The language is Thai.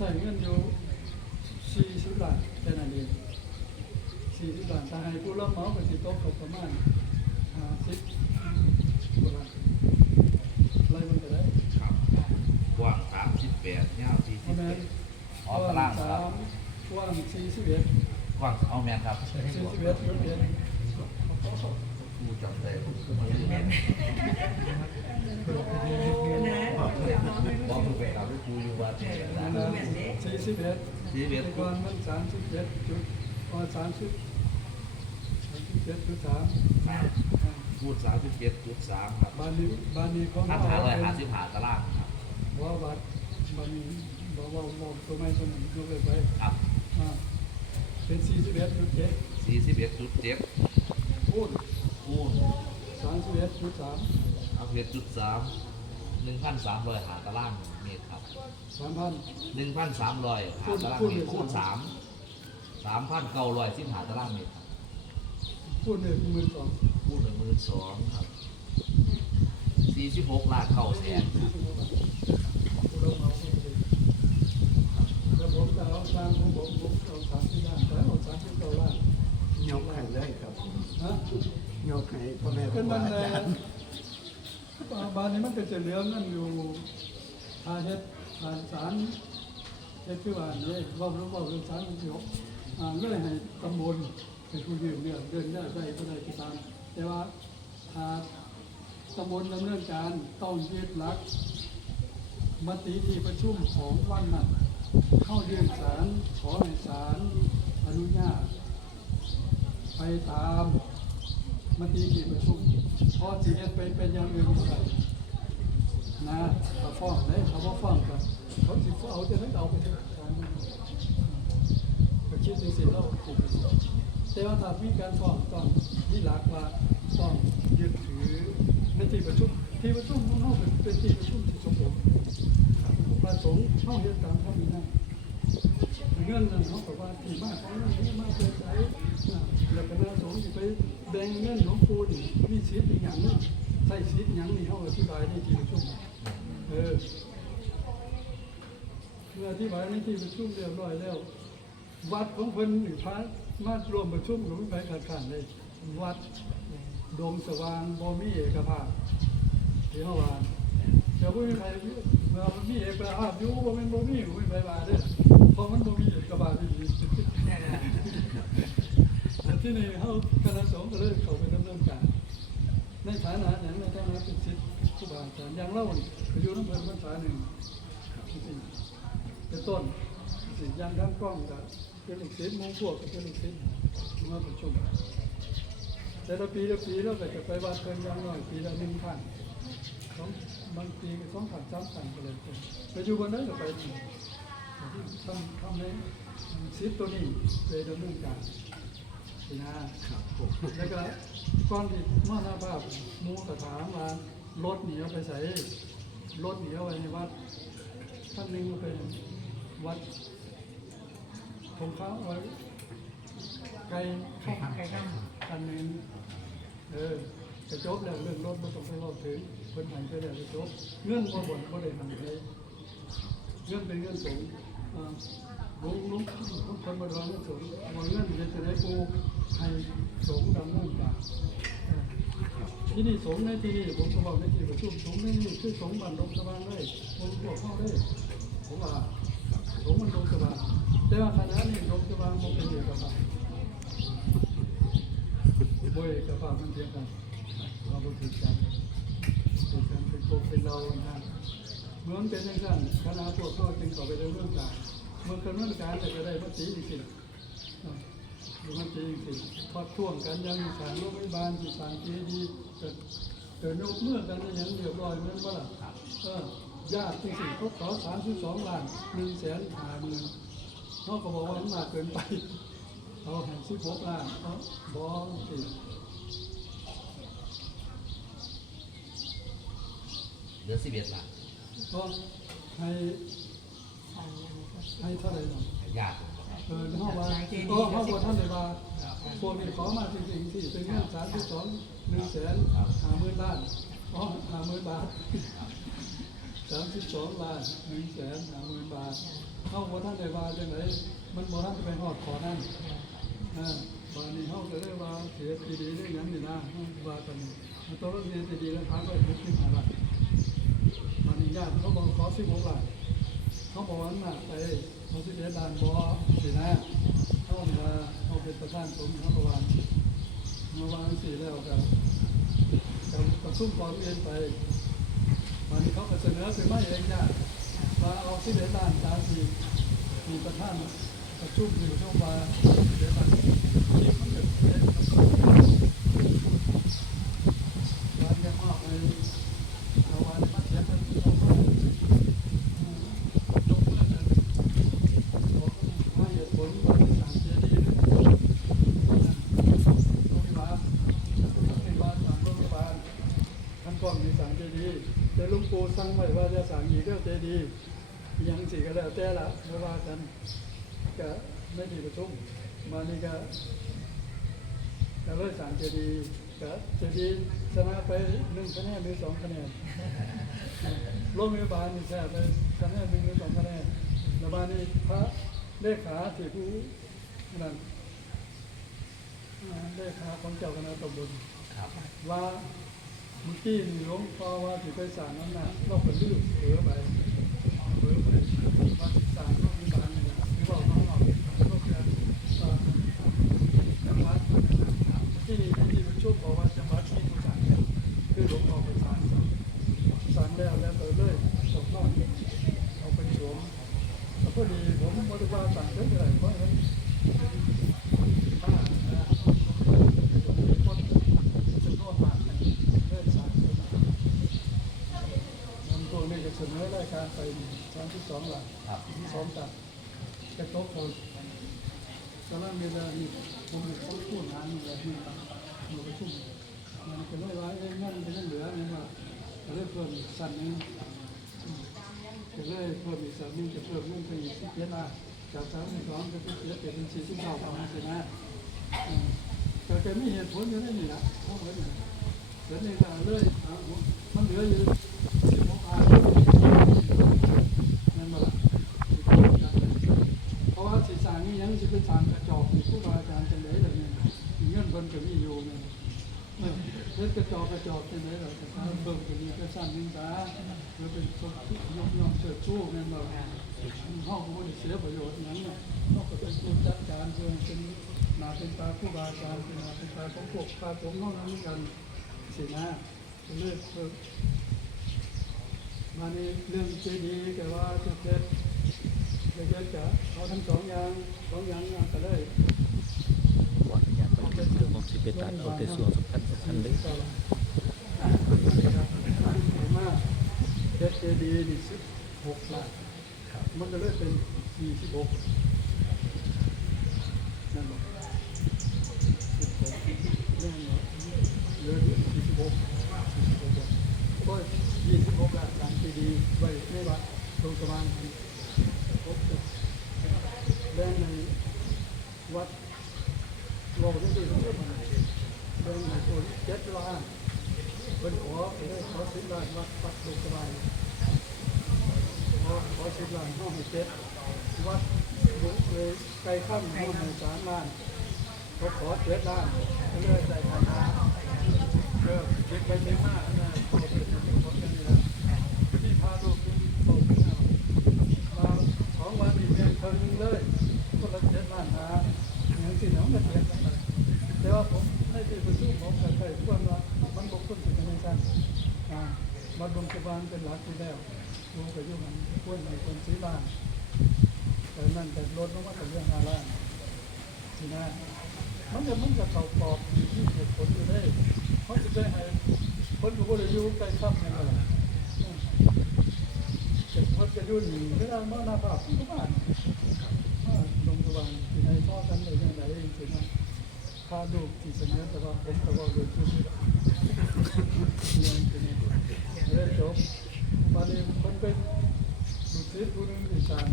ใส่เงินอยู่สี่สิบล้านแค่นั้นเองสี่สิบล้านถ้าให้ผู้รับเหมาก็สิตกกับประมาณห้าสิบกว่าล้านไล่มันก็ได้ครับกว้างสามสิบแปดยาวสี่เพสิราะบนั้เอ็นดอ๋อตารางคสารับมกว้างสี่สิบเอ็ดกว้างเอาแมนครับสี่สิบเอ็ดยกเอ็ดกูจำได้ผมบอกมึงไปกับลูกกูอยู่ วัดเนี่ยนะนั่นสี่สิบเอ็ดสี่สิบเอ็ดแต่ก่อนมันสามสิบเจ็ดจุดพอสามสิบสามสิบเจ็ดจุดสามพูดสามสิบเจ็ดจุดสามครับบานนี้บานนี้ของพันเราหาร้อยเป็นห้าสิบหาตารางครับว่าบัตรบานนี้บอกว่าบอกตัวไม่ตัวนั้นยกเลยไปครับอ่าเป็นสี่สิบเอ็ดจุดเจ็ดสี่สิบเอ็ดจุดเจ็ดพูดคูณสามสิบเอ็ดจุดสามเอาเอ็ดจุดสาม หนึ่งพันสามร้อยหาตารางเมตรครับสามพัน หนึ่งพันสามร้อยหาตารางเมตรคูณสามสามพันเก้าร้อยสิบหาตารางเมตรครับพูดหนึ่งหมื่นสองคูณหนึ่งหมื่นสองครับสี่สิบหกล้านเก้าแสนครับเราเอาไปเลยแล้วผมจะเอาสร้างของผมผมเอาสามสิบล้านแล้วเอาสามสิบเก้าล้านยกให้เลยครับผมฮะยกให้พ่อแม่คเป็รูนมันบาเลอายจารย์ บ้านนี้มันก็จะเหลือเงินอยู่อาเฮ็ดทานสารเฮ็ดคือว่าเนี่ยเว่าเรื่องเว่าเรื่องสารมันสิหกอ่าเลยให้ตำบลเป็นผู้ยืนเรื่องเดินได้ได้ก็ได้ก็ตาม แต่ว่าอ่าตำบลดำเนินการต้องยึดหลักมติที่ประชุมของวันนั้นเข้าเยื่นศาลขอให้ศาลอนุญาต ไปตามมติที่ประชุม พราะสิเอ็ดไปเป็นอย่างอื่นไม่ได้นะเขาฟ้องได้เขาบ่ฟ้องกันเขาสิฟ้องเอาจะให้เอาไปเถอะศาลก็คิดจริงๆแล้วถูกแต่ว่าถ้ามีการฟ้องต้องมีหลักว่าต้องยึดถือในที่ประชุมที่ประชุมของเราเป็นที่ประชุมที่สมบูรณ์ประสงค์เข้าเรียนตามข้อมีนั่นเงินนั่นเขาบว่าที่มากของเงินที่มากเกินใจแล้วก็น่าสงฆ์ไปแบ่งเงินของปูนี่มีสิทธิ์อีกอย่างนึงใส่สิทธิ์อย่างนี้เขาอธิบายในที่ประชุมเออเมื่ออธิบายในที่ประชุมเรียบร้อยแล้ว วัดของเพิ่นหรือพระมารวมประชุมหรือไม่ไปขัดขันเลย วัดดงสว่างบ่มีเอกภาพที่เขาว่าเดี๋ยวบ่มีใครเมื่อมีเอกภาพอยู่บ่แม่นบ่มีบ่มีใครว่าเด้อ เพราะมันบ่มีเอกภาพดีแต่ที่ในเฮาคณะสงฆ์ก็เลยเขาไปดำเนินการในฐานะอย่างในฐานะเป็นศิษย์ครูบาอาจารย์อย่างเรานี่ก็อยู่นำเพิ่นพรรษาหนึ่งเป็นต้นสิอย่างด้านกล้องก็เป็นลูกศิษย์มู่พวกก็เป็นลูกศิษย์มาประชุมแต่ละปีละปีเราก็จะไปวัดเพิ่นย่างน้อยปีละหนึ่งครั้งสองบางปีก็สองขันสามขันก็เลยไปอยู่บนนั้นก็ไปนี่ ทำทำในซิปตัวนี้เลยดำเนินการนะครับผมแล้วก็ก้อนที่มรณภาพมูกระถามว่ารถเหนียวไปใส่รถเหนียวไว้ในวัดท่านนึงเป็นวัดทงข้าวไว้ไกลข้างไกลข้างอันนึงเออจะจบแล้วเรื่องรถไม่ต้องไปเล่าถึงคนหันไปแล้วจะจบเงื่อนบ่บ่นบ่ได้หันไปเงื่อนเป็นเงื่อนสูง อ่าลุงลุงคนมาร้องสงว่าเงื่อนจะได้กูให้สงดำเนินการเออที่นี่สงในที่นี่ผมก็บอกในที่ประชุมสงในนี่คือสงบันดงสว่างเลยผมบอกเข้าได้ผมว่าสงมันดงสว่างแต่ว่าคณะนี่ดงสว่างมันเป็นเอกภาพบ่อยกับฝ่ามันเทียงกันเราบ่ถือกันถือกันเป็นพวกเป็นเรานะ มือนเป็นอย่างนั้นคณะพวกเขาจึงเข้าไปดำเนินการเมื่อดำเนินการแต่ก็ได้มติจริงๆดูมันจริงจริงทอดท่วงกันยังสารโรงพยาบาลที่สารเจดีย์เกิดเกิดยกเมื่อกันยังเรียบร้อยเหมือนว่าเออญาติที่สี่เขาขอสามสิบสองล้านหนึ่งแสนหาหมื่นเขาก็บอกว่ามันมากเกินไปเอาแห่งสิบหกล้านเอาบอสิเหลือสิบเอ็ดล้าน ก็ให้ให้เท่าไหร่เนาะญาติผมครับเออเฮาว่าก็เฮาบ่ท่านได้ว่าพวกนี้ขอมาจริงๆที่เป็นเงินสามสิบสองหนึ่งแสนห้าหมื่นล้านอ๋อห้าหมื่นบาทสามสิบสองล้านหนึ่งแสนห้าหมื่นบาทเข้าบ่ท่านได้ว่าจังไดมันบ่ท่านจะไปฮอดขอนั่นอ่าบานนี้เฮาก็เลยว่าเสียดีๆเรื่องนั้นนี่นะว่ากันตัวรถเรียนดีๆแล้วพาไปทุกที่หาละ บานนี้ญาติเขาบอกขอ16ล้านเขาบอกว่าน่ะไปเขาสิเดดานบ่สินะเขาว่าเขาเป็นประธานสมเขาก็ว่าเมื่อวานสิแล้วก็กับกับซุ่มก่อนเรียนไปวันนี้เขาก็เสนอเป็นไม่เองจ้ะว่าเอาที่เดบ้านตามที่มีประธานประชุมอยู่ช่วงบ่ายเดบ้านที่มันเกิดเหตุวันนี้มอบไปเอาวันมาเทียบกันที่เรายกเลิกกันมาเหตุผลว่าที่สั่งเจดีย์โรงพยาบาลโรงพยาบาลสั่งโรงพยาบาล ท่านก่อนมีสั่งเจดีย์แต่หลุงปู่สั่ง ไว้ว่าจะสั่งอีกก็เจดีย์อิหยังสิก็แล้วแต่ละไม่ว่ากันก็ไม่มีประชุมมานี่ก็ก็เลยสั่งเจดีย์ก็เจดีย์ชนะไปหนึ่งคะแนนหรือสองคะแนนโรงพยาบาลนี่แค่ไปคะแนนหนึ่งหรือสองคะแนนแล้วบ้านนี้พระเลขาที่ผู้นั่นอ่าเลขาของเจ้าคณะตำบลครับว่า เมื่อกี้หลวงพ่อว่าสิไปสางนั้นน่ะเราก็ลืมเผลอไปเผลอไปว่าสิสร้างโรงพยาบาลนี่นะหรือว่าน้องเราโรงพยาบาลเอ่อจังหวัดที่ที่ประชุมบอกว่าจังหวัดที่ผู้สั่งเนี่ยคือหลวงพ่อไปสร้างสั่งแล้วแล้วก็เลยส่งมอบเอาไปสวมแล้วพอดีผมบริวารสั่งเยอะเลยเพราะฉะนั้นป้านะคน จะร่วมมาในเรื่องสารนำตัวนี่จะเสนอราย การไปสามที่สองหลักครับสองตัดกระทบคนตอนนั้นมีเรื่องนี้ผมเป็นคนพูดหาอยู่แบบนี้ครับมาประชุมมันก็เลยว่าเอ้ยงั้นเป็นเรื่องเหลือเนี่ยว่าก็เลยเพิ่มอีกสั้นหนึงก็เลยเพิ่มอีกสั้นหนึงจะเพิ่มเงินไปอีกสิบเจ็ดล้านจากสามสิบสองก็สิบเจ็ดเป็นสี่สิบเก้าประมาณสินะแต่แกไม่เหตุผลอยู่ในนี่นะเขาเหมือนกันเดี๋ยวนี้ก็เลยอะมันเหลืออยู่สิบหกอันนั่นมาละเพราะว่าสีสารนี่ยังจะเป็นสารกระจอกนี่ผู้บาอาจารย์จะเลยแบบนี้ เงื่อนเพิ่นก็มีอยู่เนี่ยเออเล่นกระจอกกระจอกจะเลยเราจะทำเพิ่มตัวนี้ก็สร้างนินตาหรือเป็นสมทุกยกย่องเชิดชู้นั่นมาห้องก็ไม่ได้เสียประโยชน์นั้นเนี่ยเขาก็เป็นผู้จัดการเพื่อเป็นนาเป็นตาผู้บาอาจารย์เป็นนาเป็นตาของพวกตาผมน้องนั้นกันสินะเลือกเพิ่มมาในเรื่องเจดีย์แต่ว่าจะเจ็ดจะเจ็ดจะเอาทั้งสองอย่างสองอย่างก็ได้อนุญาตบันทึก เรื่องของสิบเอ็ดตัดเอาแต่ส่วนสำคัญสำคัญเลยเจ็ดเจดีย์นี่สิบหกล้านมันก็เลยเป็นสี่สิบหกนั่นหรอสิบหกเรื่องเนาะเหลือสี่สิบหกสี่สิบหกก็ยี่สิบหกล้านสามปีดีไว้ในวัดโรงพยาบาลครบแบ่งในวัด ไปได้ขอสิบล้านวัดวัดโรงพยาบาลขอขอสิบล้านห้องให้เจ็ดวัดบุเลยไกลข้ามห้องให้สามล้านเขาขอเจ็ดล้านก็เลยใส่ฐานะเออเด็กไปเด็กมากนะพอเป็นคนกันนี่นะที่พาลูกขึ้นโตขึ้นเอามาสองวันอีกเดือนเท่านึงเลยก็ละเจ็ดล้านหาอย่างที่น้องก็เจ็ดล้าน แต่ว่าผมให้ที่ประชุมผมกับใครควรว่ามันบกพร่องสิ่งใดกันอ่ามาดงสบาลเป็นหลักที่แล้วดูกับยุ่งมันควรในคนสีบ้านแต่นั่นแต่ลดลงมาแต่เรื่องห้าล้านทีนะมันจะมันจะเขากรอบที่เหตุผลอยู่ได้เขาจะได้ให้คนอยู่บริยูใกล้ข้ามกันเลยเจ็บคนจะยุ่นไม่ได้มาหน้าภาพทุกบ้านลงสว่างที่ในพ่อกันเลยยังไงเองถึง พ่อลูกที่เสนอแต่ว่าผมแต่ว่าลูกที่เรียนเป็นเรียนจบตอนนี้ผมเป็นลูกศิษย์ผู้นึงอาจารย์